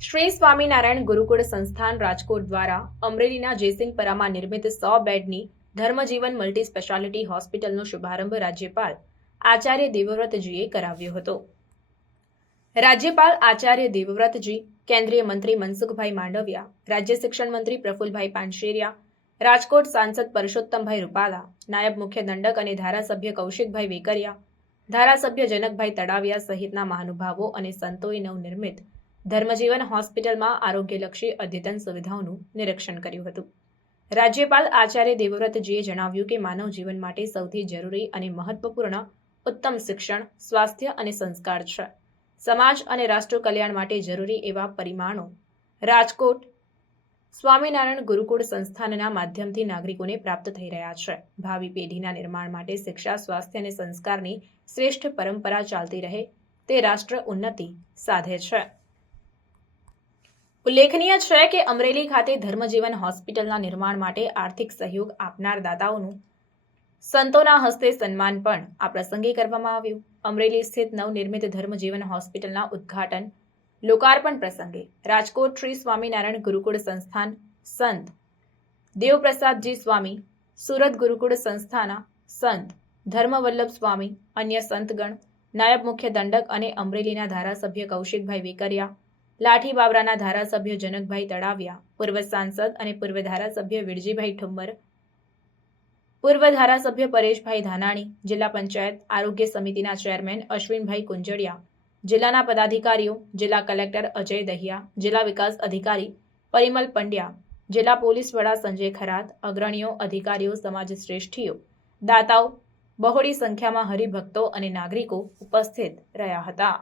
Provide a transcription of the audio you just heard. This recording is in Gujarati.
શ્રી સ્વામિનારાયણ ગુરુકુળ સંસ્થાન રાજકોટ દ્વારા અમરેલીના જયસિંહપરામાં નિર્મિત 100 બેડની ધર્મજીવન મલ્ટી સ્પેશિયાલિટી હોસ્પિટલનો શુભારંભ રાજ્યપાલ આચાર્ય દેવવ્રતજીએ કરાવ્યો હતો. રાજ્યપાલ આચાર્ય દેવવ્રતજી, કેન્દ્રીય મંત્રી મનસુખભાઈ માંડવિયા, રાજ્ય શિક્ષણ મંત્રી પ્રફુલભાઈ પાનશેરિયા, રાજકોટ સાંસદ પરસોત્તમભાઈ રૂપાલા, નાયબ મુખ્ય દંડક અને ધારાસભ્ય કૌશિકભાઈ વેકરિયા, ધારાસભ્ય જનકભાઈ તડાવિયા સહિતના મહાનુભાવો અને સંતોએ નવનિર્મિત ધર્મજીવન હોસ્પિટલમાં આરોગ્યલક્ષી અદ્યતન સુવિધાઓનું નિરીક્ષણ કર્યું હતું. રાજ્યપાલ આચાર્ય દેવવ્રતજીએ જણાવ્યું કે માનવ જીવન માટે સૌથી જરૂરી અને મહત્વપૂર્ણ ઉત્તમ શિક્ષણ, સ્વાસ્થ્ય અને સંસ્કાર છે. સમાજ અને રાષ્ટ્ર કલ્યાણ માટે જરૂરી એવા પરિમાણો રાજકોટ સ્વામિનારાયણ ગુરુકુળ સંસ્થાનના માધ્યમથી નાગરિકોને પ્રાપ્ત થઈ રહ્યા છે. ભાવિ પેઢીના નિર્માણ માટે શિક્ષા, સ્વાસ્થ્ય અને સંસ્કારની શ્રેષ્ઠ પરંપરા ચાલતી રહે તે રાષ્ટ્ર ઉન્નતિ સાધે છે. ઉલ્લેખનીય છે કે અમરેલી ખાતે ધર્મજીવન હોસ્પિટલના નિર્માણ માટે આર્થિક સહયોગ આપનાર દાતાઓનું સંતોના હસ્તે સન્માન પણ આ પ્રસંગે કરવામાં આવ્યું. અમરેલી સ્થિત નવનિર્મિત ધર્મજીવન હોસ્પિટલના ઉદ્ઘાટન લોકાર્પણ પ્રસંગે રાજકોટ શ્રી સ્વામિનારાયણ ગુરુકુળ સંસ્થાન સંત દેવપ્રસાદજી સ્વામી, સુરત ગુરુકુળ સંસ્થાના સંત ધર્મવલ્લભ સ્વામી, અન્ય સંતગણ, નાયબ મુખ્ય દંડક અને અમરેલીના ધારાસભ્ય કૌશિકભાઈ વેકરિયા, લાઠી બાબરાના ધારાસભ્ય જનકભાઈ તડાવિયા, પૂર્વ સાંસદ અને પૂર્વ ધારાસભ્ય વિરજીભાઈ ઠુમ્મર, પૂર્વ ધારાસભ્ય પરેશભાઈ ધાનાણી, જિલ્લા પંચાયત આરોગ્ય સમિતિના ચેરમેન અશ્વિનભાઈ કુંજડિયા, જિલ્લાના પદાધિકારીઓ, જિલ્લા કલેક્ટર અજય દહિયા, જિલ્લા વિકાસ અધિકારી પરિમલ પંડ્યા, જિલ્લા પોલીસ વડા સંજય ખરાત, અગ્રણીઓ, અધિકારીઓ, સમાજ શ્રેષ્ઠીઓ, દાતાઓ, બહોળી સંખ્યામાં હરિભક્તો અને નાગરિકો ઉપસ્થિત રહ્યા હતા.